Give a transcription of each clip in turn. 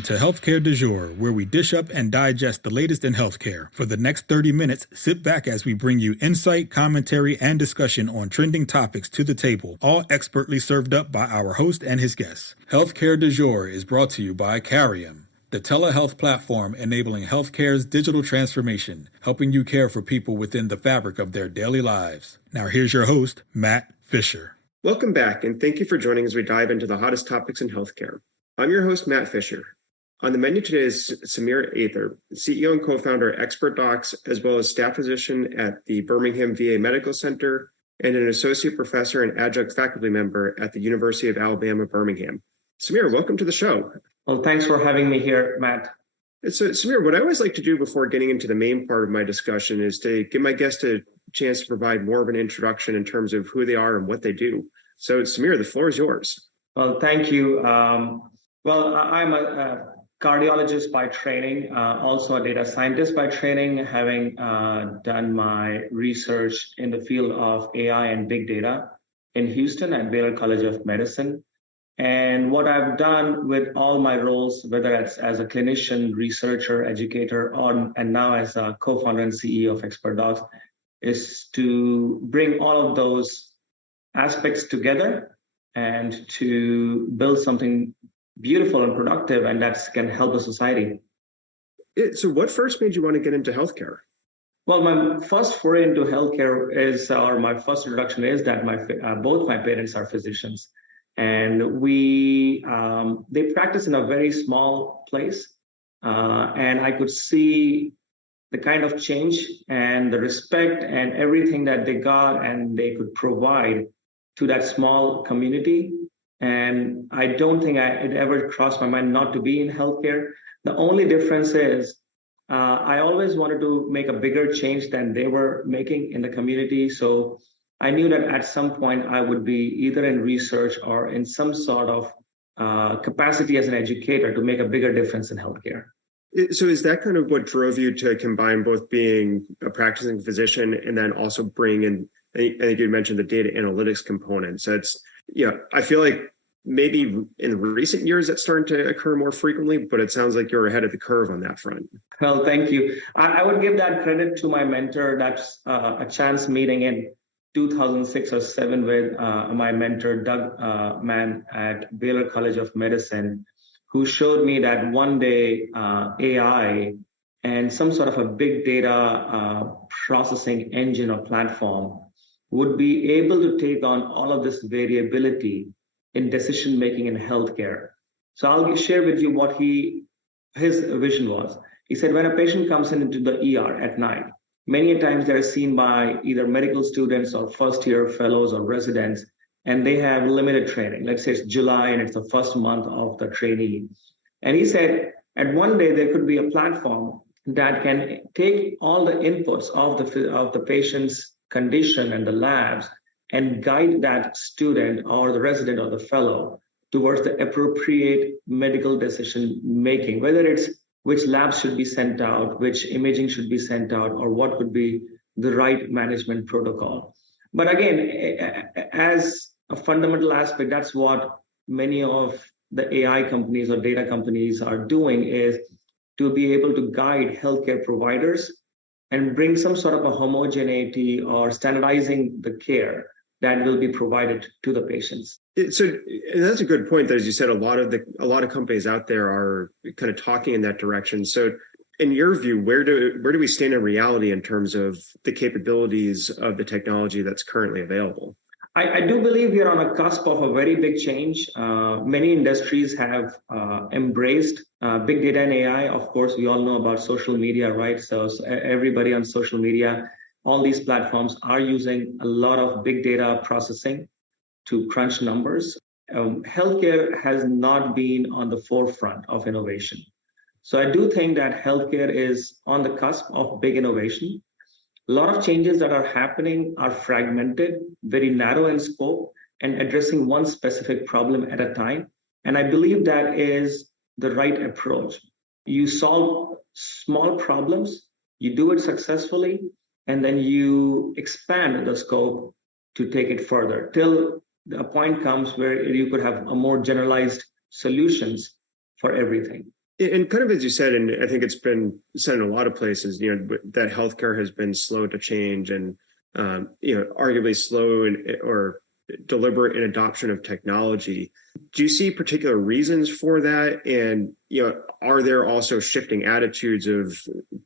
Welcome to Healthcare du Jour, where we dish up and digest the latest in healthcare. For the next 30 minutes, sit back as we bring you insight, commentary, and discussion on trending topics to the table, all expertly served up by our host and his guests. Healthcare du Jour is brought to you by Carium, the telehealth platform enabling healthcare's digital transformation, helping you care for people within the fabric of their daily lives. Now here's your host, Matt Fisher. Welcome back, and thank you for joining as we dive into the hottest topics in healthcare. I'm your host, Matt Fisher. On the menu today is Samir Ather, CEO and co-founder at XpertDox, as well as staff physician at the Birmingham VA Medical Center and an associate professor and adjunct faculty member at the University of Alabama, Birmingham. Samir, welcome to the show. Well, thanks for having me here, Matt. So, Samir, what I always like to do before getting into the main part of my discussion is to give my guests a chance to provide more of an introduction in terms of who they are and what they do. So, Samir, the floor is yours. Well, thank you. I'm a cardiologist by training, also a data scientist by training, having done my research in the field of AI and big data in Houston at Baylor College of Medicine. And what I've done with all my roles, whether it's as a clinician, researcher, educator, and now as a co-founder and CEO of XpertDox, is to bring all of those aspects together and to build something beautiful and productive, and that can help the society. So what first made you want to get into healthcare? Well, my first foray into healthcare my first introduction is that both my parents are physicians. And they practice in a very small place. And I could see the kind of change and the respect and everything that they got and they could provide to that small community. And I don't think it ever crossed my mind not to be in healthcare. The only difference is I always wanted to make a bigger change than they were making in the community. So I knew that at some point I would be either in research or in some sort of capacity as an educator to make a bigger difference in healthcare. So is that kind of what drove you to combine both being a practicing physician and then also bring in, I think you mentioned the data analytics component. So I feel like maybe in recent years that's starting to occur more frequently, but it sounds like you're ahead of the curve on that front. Well, thank you. I would give that credit to my mentor. That's a chance meeting in 2006 or 7 with my mentor, Doug Mann at Baylor College of Medicine, who showed me that one day AI and some sort of a big data processing engine or platform would be able to take on all of this variability in decision-making in healthcare. So I'll share with you what his vision was. He said, when a patient comes into the ER at night, many times they're seen by either medical students or first-year fellows or residents, and they have limited training. Let's say it's July and it's the first month of the trainee. And he said, at one day, there could be a platform that can take all the inputs of the patient's condition and the labs and guide that student or the resident or the fellow towards the appropriate medical decision making, whether it's which labs should be sent out, which imaging should be sent out, or what could be the right management protocol. But again, as a fundamental aspect, that's what many of the AI companies or data companies are doing, is to be able to guide healthcare providers and bring some sort of a homogeneity or standardizing the care that will be provided to the patients. So and that's a good point. That, as you said, a lot of companies out there are kind of talking in that direction. So in your view, where do we stand in reality in terms of the capabilities of the technology that's currently available? I do believe we are on a cusp of a very big change. Many industries have embraced big data and AI. Of course, we all know about social media, right? So everybody on social media, all these platforms are using a lot of big data processing to crunch numbers. Healthcare has not been on the forefront of innovation. So I do think that healthcare is on the cusp of big innovation. A lot of changes that are happening are fragmented, very narrow in scope, and addressing one specific problem at a time. And I believe that is the right approach. You solve small problems, you do it successfully, and then you expand the scope to take it further till a point comes where you could have a more generalized solutions for everything. And kind of as you said, and I think it's been said in a lot of places, that healthcare has been slow to change and, arguably slow or deliberate in adoption of technology. Do you see particular reasons for that? And, are there also shifting attitudes of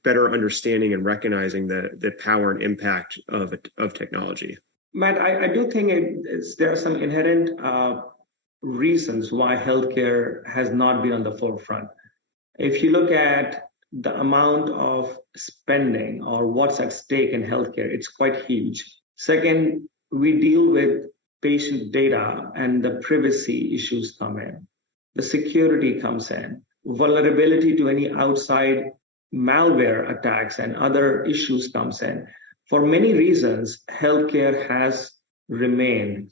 better understanding and recognizing the power and impact of technology? Matt, I do think there are some inherent reasons why healthcare has not been on the forefront. If you look at the amount of spending or what's at stake in healthcare, it's quite huge. Second, we deal with patient data and the privacy issues come in. The security comes in. Vulnerability to any outside malware attacks and other issues comes in. For many reasons, healthcare has remained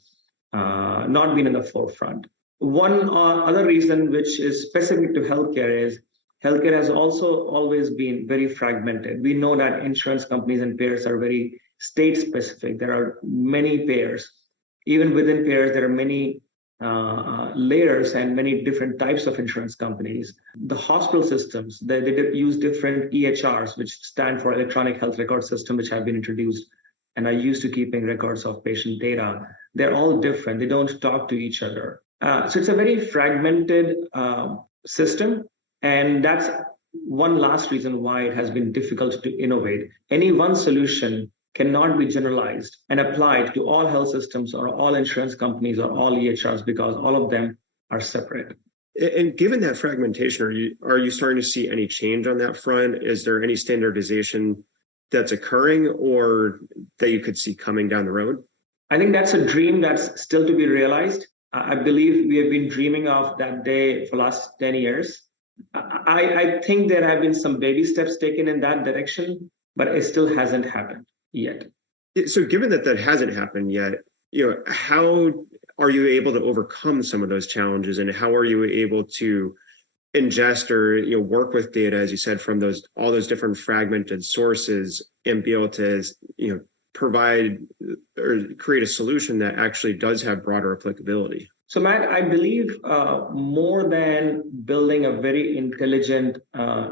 not been in the forefront. One other reason, which is specific to healthcare, is healthcare has also always been very fragmented. We know that insurance companies and payers are very state specific. There are many payers. Even within payers, there are many layers and many different types of insurance companies. The hospital systems, they use different EHRs, which stand for Electronic Health Record System, which have been introduced and are used to keeping records of patient data. They're all different. They don't talk to each other. So it's a very fragmented system. And that's one last reason why it has been difficult to innovate. Any one solution cannot be generalized and applied to all health systems or all insurance companies or all EHRs because all of them are separate. And given that fragmentation, are you starting to see any change on that front? Is there any standardization that's occurring or that you could see coming down the road? I think that's a dream that's still to be realized. I believe we have been dreaming of that day for the last 10 years. I think there have been some baby steps taken in that direction, but it still hasn't happened yet. So given that hasn't happened yet, how are you able to overcome some of those challenges, and how are you able to ingest or work with data, as you said, from all those different fragmented sources and be able to provide or create a solution that actually does have broader applicability? So, Matt, I believe more than building a very intelligent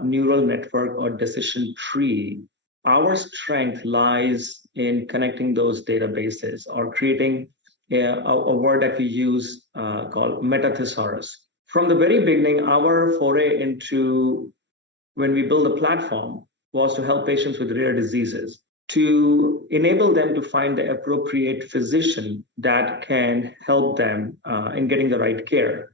neural network or decision tree, our strength lies in connecting those databases or creating a word that we use called meta-thesaurus. From the very beginning, our foray into when we build a platform was to help patients with rare diseases, to enable them to find the appropriate physician that can help them in getting the right care.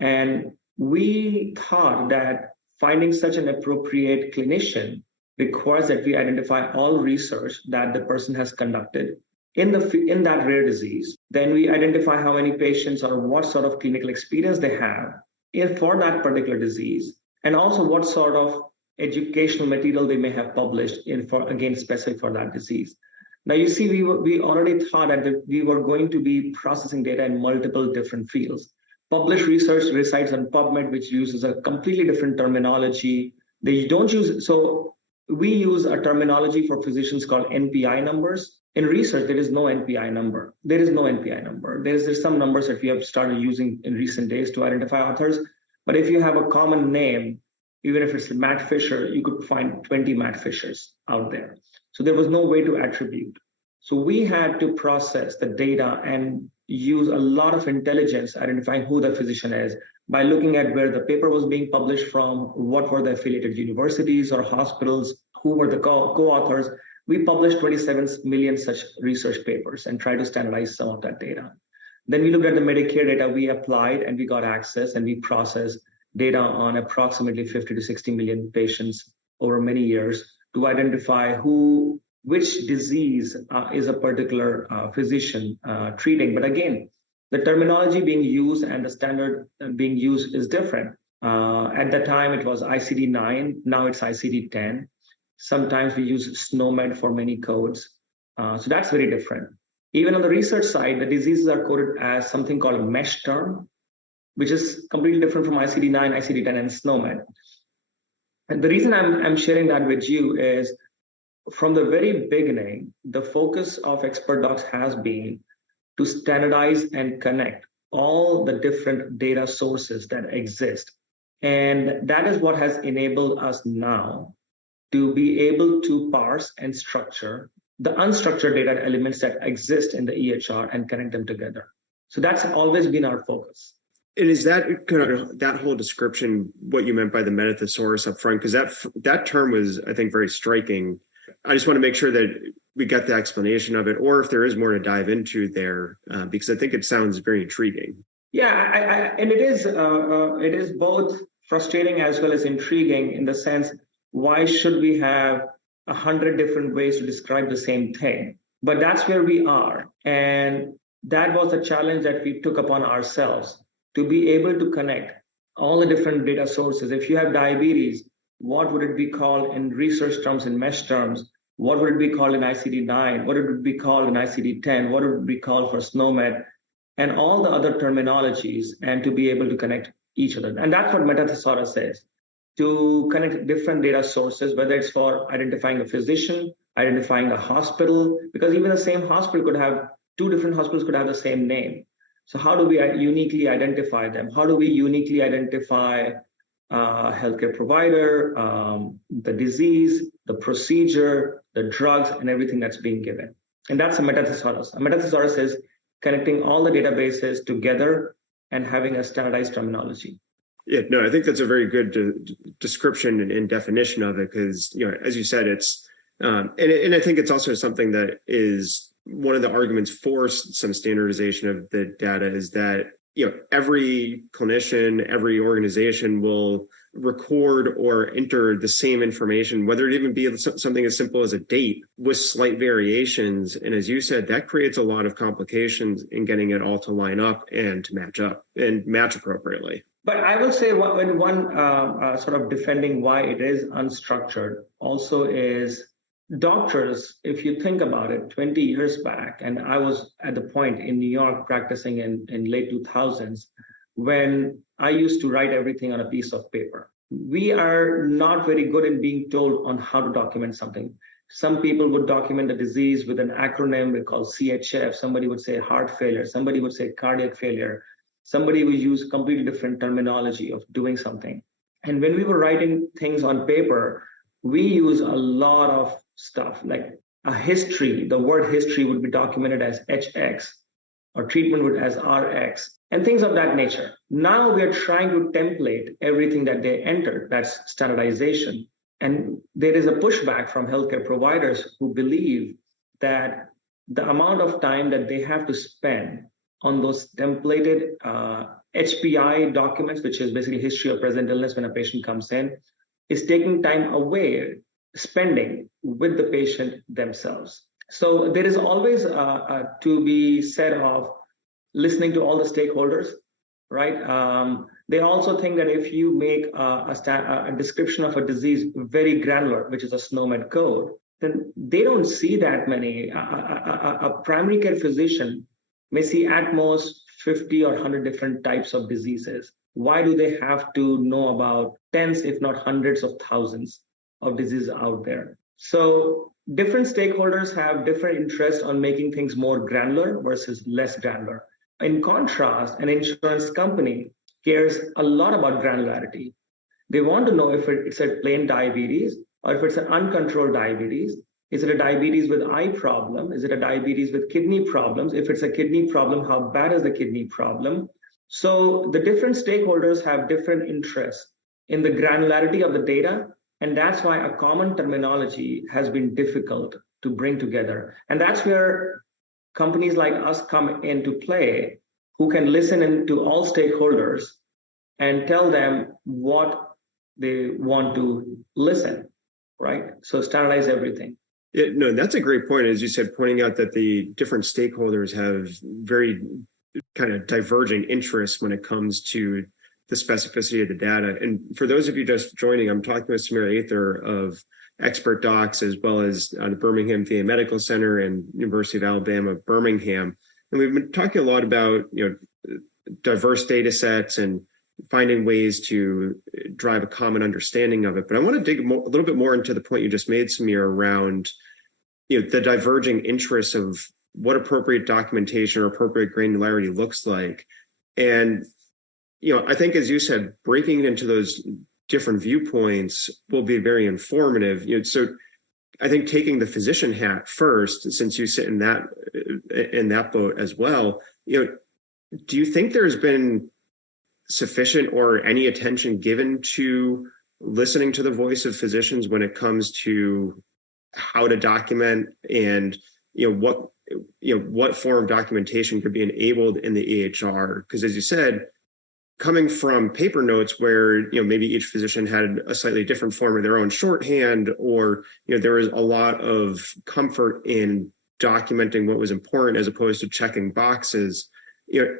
And we thought that finding such an appropriate clinician requires that we identify all research that the person has conducted in that rare disease. Then we identify how many patients or what sort of clinical experience they have for that particular disease, and also what sort of educational material they may have published specific for that disease. Now, you see, we already thought that we were going to be processing data in multiple different fields. Published research resides on PubMed, which uses a completely different terminology. They don't use, so we use a terminology for physicians called NPI numbers. In research, there is no NPI number. There's some numbers that we have started using in recent days to identify authors. But if you have a common name, even if it's Matt Fisher, you could find 20 Matt Fishers out there. So there was no way to attribute. So we had to process the data and use a lot of intelligence identifying who the physician is by looking at where the paper was being published from, what were the affiliated universities or hospitals, who were the co-authors. We published 27 million such research papers and tried to standardize some of that data. Then we looked at the Medicare data we applied and we got access and we processed data on approximately 50 to 60 million patients over many years to identify which disease is a particular physician treating. But again, the terminology being used and the standard being used is different. At the time, it was ICD-9. Now it's ICD-10. Sometimes we use SNOMED for many codes. So that's very different. Even on the research side, the diseases are coded as something called a mesh term, which is completely different from ICD-9, ICD-10, and SNOMED. And the reason I'm sharing that with you is from the very beginning, the focus of XpertDox has been to standardize and connect all the different data sources that exist And that is what has enabled us now to be able to parse and structure the unstructured data elements that exist in the EHR and connect them together. So that's always been our focus. And is that kind of that whole description what you meant by the metathesaurus up front? Because that term was, I think, very striking. I just want to make sure that we got the explanation of it, or if there is more to dive into there, because I think it sounds very intriguing. Yeah, and it is both frustrating as well as intriguing in the sense, why should we have 100 different ways to describe the same thing? But that's where we are. And that was a challenge that we took upon ourselves, to be able to connect all the different data sources. If you have diabetes, what would it be called in research terms, in mesh terms? What would it be called in ICD-9? What would it be called in ICD-10? What would it be called for SNOMED? And all the other terminologies, and to be able to connect each other. And that's what metathesaurus is, to connect different data sources, whether it's for identifying a physician, identifying a hospital, because even the same hospital could have, two different hospitals could have the same name. So how do we uniquely identify them? How do we uniquely identify healthcare provider, the disease, the procedure, the drugs, and everything that's being given? And that's a metathesaurus. A metathesaurus is connecting all the databases together and having a standardized terminology. Yeah, no, I think that's a very good description and definition of it, because, as you said, it's and I think it's also something that is one of the arguments for some standardization of the data, is that every clinician, every organization will record or enter the same information, whether it even be something as simple as a date, with slight variations. And as you said, that creates a lot of complications in getting it all to line up and to match up and match appropriately. But I will say when one sort of defending why it is unstructured also is doctors. If you think about it, 20 years back, and I was at the point in New York practicing in late 2000s, when I used to write everything on a piece of paper. We are not very good in being told on how to document something. Some people would document the disease with an acronym we call CHF. Somebody would say heart failure. Somebody would say cardiac failure. Somebody would use completely different terminology of doing something. And when we were writing things on paper, we use a lot of stuff like a history. The word history would be documented as HX, or treatment would as RX, and things of that nature. Now we are trying to template everything that they enter. That's standardization. And there is a pushback from healthcare providers who believe that the amount of time that they have to spend on those templated HPI documents, which is basically history of present illness when a patient comes in, is taking time away, spending with the patient themselves. So there is always to be said of listening to all the stakeholders, right? They also think that if you make a description of a disease very granular, which is a SNOMED code, then they don't see that many. A primary care physician may see at most 50 or 100 different types of diseases. Why do they have to know about tens, if not hundreds of thousands of diseases out there? So different stakeholders have different interests on making things more granular versus less granular. In contrast, an insurance company cares a lot about granularity. They want to know if it's a plain diabetes or if it's an uncontrolled diabetes. Is it a diabetes with eye problem? Is it a diabetes with kidney problems? If it's a kidney problem, how bad is the kidney problem? So the different stakeholders have different interests in the granularity of the data. And that's why a common terminology has been difficult to bring together. And that's where companies like us come into play, who can listen to all stakeholders and tell them what they want to listen, right? So standardize everything. Yeah, no, that's a great point. As you said, pointing out that the different stakeholders have very kind of diverging interests when it comes to the specificity of the data. And for those of you just joining, I'm talking with Samir Ather of XpertDox, as well as the Birmingham VA Medical Center and University of Alabama, Birmingham. And we've been talking a lot about, diverse data sets and finding ways to drive a common understanding of it. But I want to dig a little bit more into the point you just made, Samir, around the diverging interests of what appropriate documentation or appropriate granularity looks like. And I think, as you said, breaking it into those different viewpoints will be very informative. So I think taking the physician hat first, since you sit in that boat as well, do you think there's been sufficient or any attention given to listening to the voice of physicians when it comes to how to document and what form of documentation could be enabled in the EHR? Because as you said, coming from paper notes where maybe each physician had a slightly different form of their own shorthand, or there was a lot of comfort in documenting what was important as opposed to checking boxes.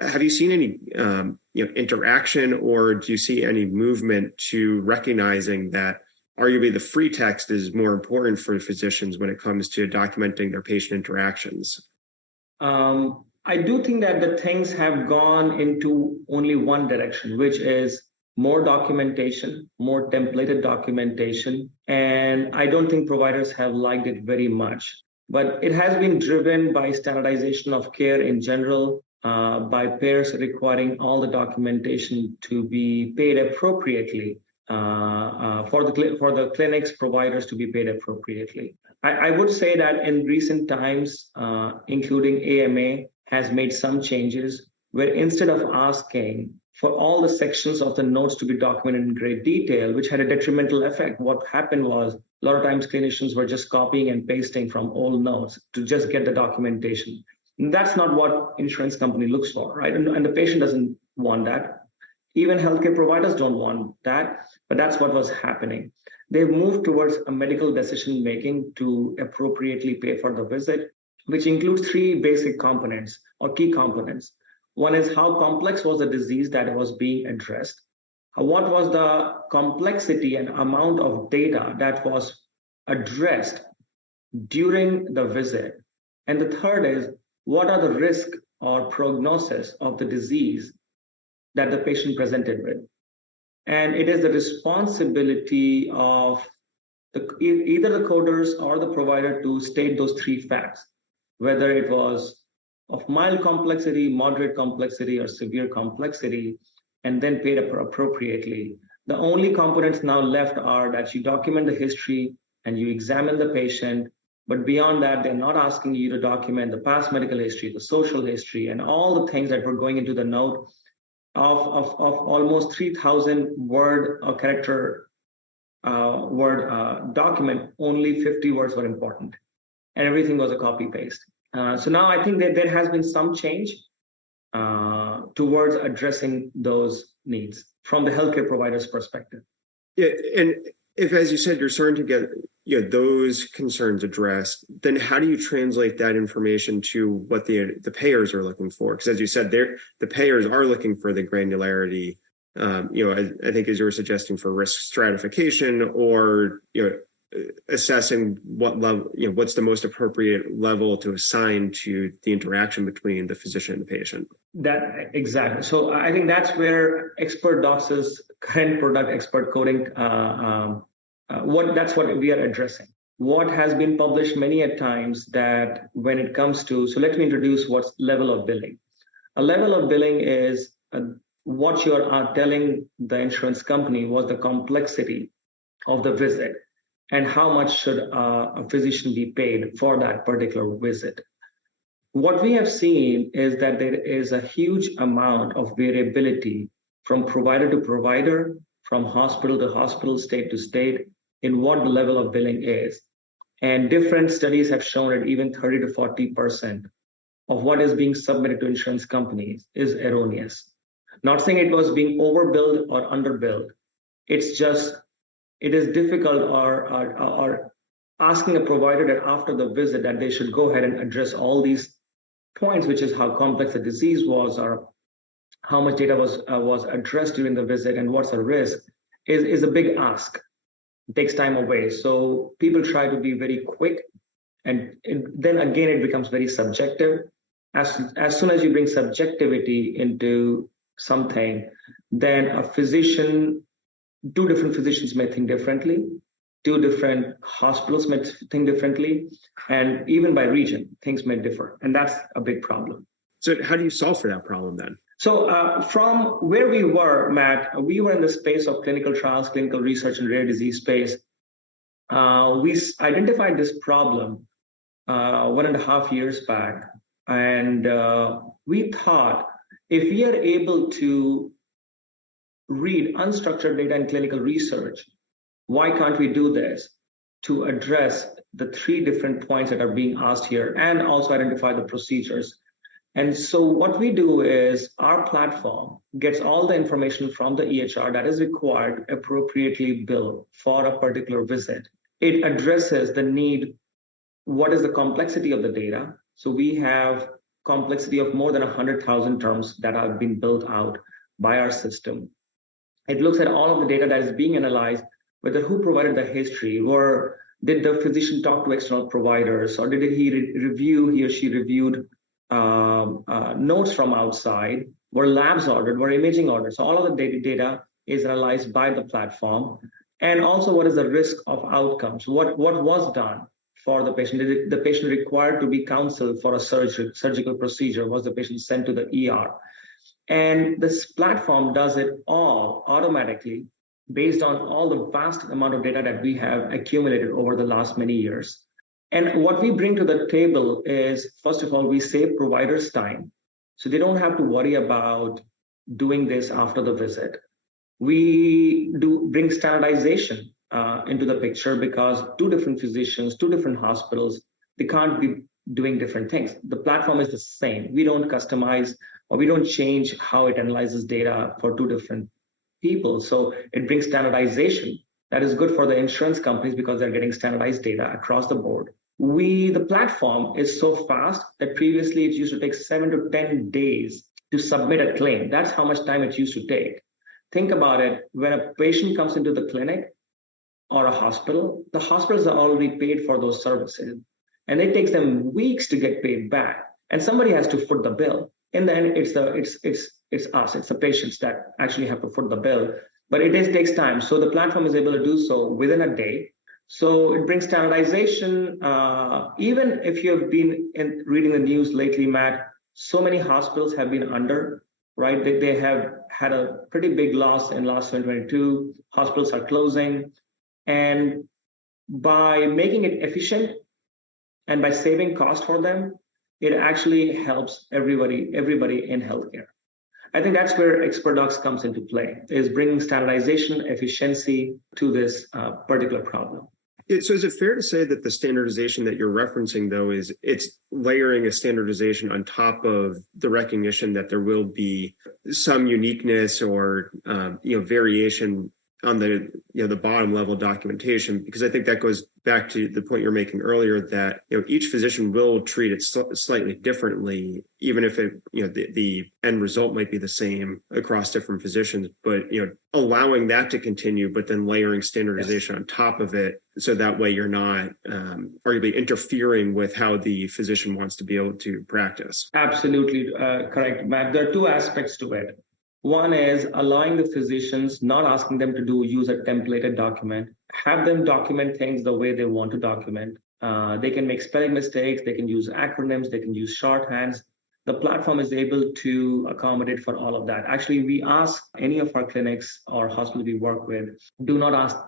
Have you seen any interaction, or do you see any movement to recognizing that arguably the free text is more important for physicians when it comes to documenting their patient interactions? I do think that the things have gone into only one direction, which is more documentation, more templated documentation. And I don't think providers have liked it very much. But it has been driven by standardization of care in general, by payers requiring all the documentation to be paid appropriately, for the clinics, providers to be paid appropriately. I would say that in recent times, including AMA, has made some changes where instead of asking for all the sections of the notes to be documented in great detail, which had a detrimental effect, what happened was a lot of times clinicians were just copying and pasting from old notes to just get the documentation. And that's not what insurance company looks for, right? And the patient doesn't want that. Even healthcare providers don't want that, but that's what was happening. They've moved towards a medical decision-making to appropriately pay for the visit, which includes three basic components or key components. One is how complex was the disease that was being addressed? What was the complexity and amount of data that was addressed during the visit? And the third is, what are the risk or prognosis of the disease that the patient presented with? And it is the responsibility of either the coders or the provider to state those three facts, whether it was of mild complexity, moderate complexity, or severe complexity, and then paid appropriately. The only components now left are that you document the history and you examine the patient, but beyond that, they're not asking you to document the past medical history, the social history, and all the things that were going into the note of almost 3,000 word or character document. Only 50 words were important, and everything was a copy paste. So now I think that there has been some change towards addressing those needs from the healthcare provider's perspective. Yeah, and if, as you said, you're starting to get those concerns addressed, then how do you translate that information to what the payers are looking for? Because as you said, the payers are looking for the granularity. I think as you were suggesting, for risk stratification, or assessing what level, what's the most appropriate level to assign to the interaction between the physician and the patient. That exactly. So I think that's where XpertDox's current product, Expert Coding, that's what we are addressing. What has been published many a times that when it comes to, so let me introduce what's level of billing. A level of billing is what you are telling the insurance company was the complexity of the visit and how much should a physician be paid for that particular visit. What we have seen is that there is a huge amount of variability from provider to provider, from hospital to hospital, state to state, in what the level of billing is. And different studies have shown that even 30 to 40% of what is being submitted to insurance companies is erroneous. Not saying it was being overbilled or underbilled. It's just, it is difficult or asking a provider that after the visit that they should go ahead and address all these points, which is how complex the disease was or how much data was addressed during the visit and what's the risk, is a big ask. It takes time away. So people try to be very quick, and then again, it becomes very subjective. As soon as you bring subjectivity into something, then two different physicians may think differently, two different hospitals may think differently, and even by region, things may differ. And that's a big problem. So how do you solve for that problem then? So from where we were, Matt, we were in the space of clinical trials, clinical research, and rare disease space. We identified this problem 1.5 years back, and we thought if we are able to read unstructured data in clinical research, why can't we do this to address the 3 different points that are being asked here and also identify the procedures? And so what we do is our platform gets all the information from the EHR that is required to appropriately bill for a particular visit. It addresses the need, what is the complexity of the data? So we have complexity of more than 100,000 terms that have been built out by our system. It looks at all of the data that is being analyzed, whether who provided the history, or did the physician talk to external providers, or did he or she reviewed notes from outside, were labs ordered, were imaging ordered. So all of the data is analyzed by the platform. And also, what is the risk of outcomes? What was done for the patient? Did the patient required to be counseled for a surgical procedure? Was the patient sent to the ER? And this platform does it all automatically based on all the vast amount of data that we have accumulated over the last many years. And what we bring to the table is, first of all, we save providers time. So they don't have to worry about doing this after the visit. We do bring standardization into the picture because 2 different physicians, 2 different hospitals, they can't be doing different things. The platform is the same. We don't customize or we don't change how it analyzes data for 2 different people. So it brings standardization. That is good for the insurance companies because they're getting standardized data across the board. The platform is so fast that previously it used to take 7 to 10 days to submit a claim. That's how much time it used to take. Think about it. When a patient comes into the clinic or a hospital, the hospitals are already paid for those services. And it takes them weeks to get paid back. And somebody has to foot the bill. In the end, it's us, it's the patients that actually have to foot the bill. But it takes time. So the platform is able to do so within a day. So it brings standardization. Even if you have been reading the news lately, Matt, so many hospitals have been under, right? They have had a pretty big loss in last 2022. Hospitals are closing. And by making it efficient and by saving cost for them, it actually helps everybody in healthcare. I think that's where XpertDox comes into play, is bringing standardization, efficiency to this particular problem. So is it fair to say that the standardization that you're referencing, though, it's layering a standardization on top of the recognition that there will be some uniqueness or variation on the bottom level documentation? Because I think that goes back to the point you're making earlier that each physician will treat it slightly differently, even if the end result might be the same across different physicians. But allowing that to continue, but then layering standardization on top of it, so that way you're not arguably interfering with how the physician wants to be able to practice. Absolutely correct, Matt. There are 2 aspects to it. One is allowing the physicians, not asking them to use a templated document, have them document things the way they want to document. They can make spelling mistakes, they can use acronyms, they can use shorthands. The platform is able to accommodate for all of that. Actually, we ask any of our clinics or hospitals we work with, do not ask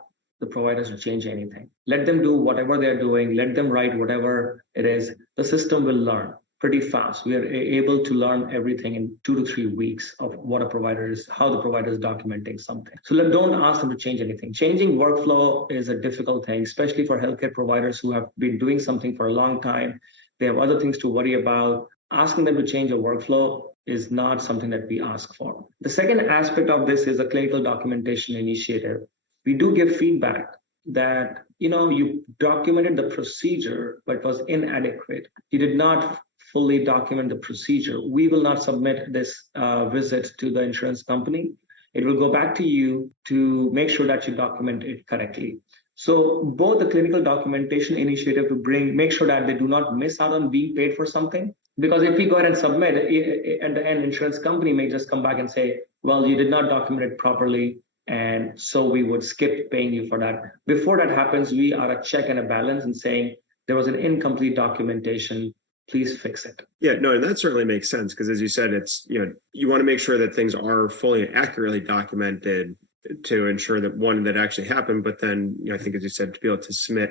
the providers to change anything. Let them do whatever they're doing, let them write whatever it is. The system will learn pretty fast. We are able to learn everything in 2 to 3 weeks of what a provider is, how the provider is documenting something. So don't ask them to change anything. Changing workflow is a difficult thing, especially for healthcare providers who have been doing something for a long time. They have other things to worry about. Asking them to change a workflow is not something that we ask for. The second aspect of this is a clinical documentation initiative. We do give feedback that, you documented the procedure, but was inadequate. You did not fully document the procedure. We will not submit this visit to the insurance company. It will go back to you to make sure that you document it correctly. So both the clinical documentation initiative to make sure that they do not miss out on being paid for something. Because if we go ahead and submit, at the end, insurance company may just come back and say, well, you did not document it properly, and so we would skip paying you for that. Before that happens, we are a check and a balance and saying there was an incomplete documentation. please fix it. Yeah, no, and that certainly makes sense because, as you said, it's, you want to make sure that things are fully and accurately documented to ensure that one, that actually happened, but then, I think, as you said, to be able to submit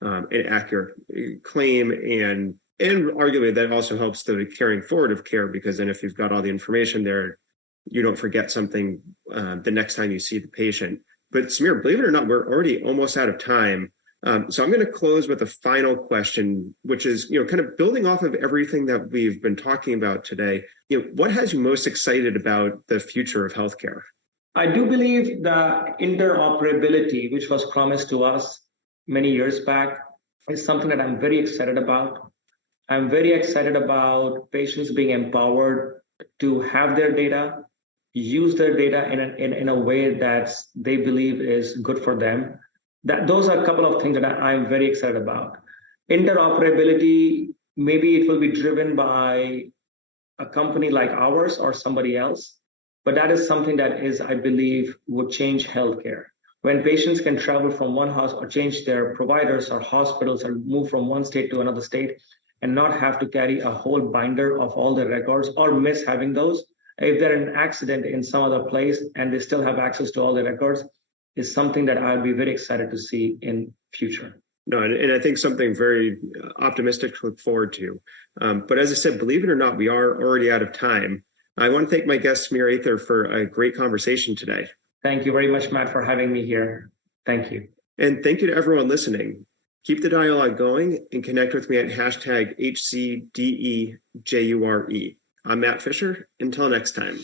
an accurate claim, and arguably that also helps the carrying forward of care, because then if you've got all the information there, you don't forget something the next time you see the patient. But Samir, believe it or not, we're already almost out of time. So I'm going to close with a final question, which is, kind of building off of everything that we've been talking about today. What has you most excited about the future of healthcare? I do believe the interoperability, which was promised to us many years back, is something that I'm very excited about. I'm very excited about patients being empowered to have their data, use their data in a way that they believe is good for them. Those are a couple of things that I'm very excited about. Interoperability, maybe it will be driven by a company like ours or somebody else, but that is something that I believe, would change healthcare. When patients can travel from one house or change their providers or hospitals or move from one state to another state and not have to carry a whole binder of all the records or miss having those. If they're in an accident in some other place and they still have access to all the records, is something that I'll be very excited to see in future. No, and I think something very optimistic to look forward to. But as I said, believe it or not, we are already out of time. I want to thank my guest, Samir Ather, for a great conversation today. Thank you very much, Matt, for having me here. Thank you. And thank you to everyone listening. Keep the dialogue going and connect with me at #HCDEJURE. I'm Matt Fisher. Until next time.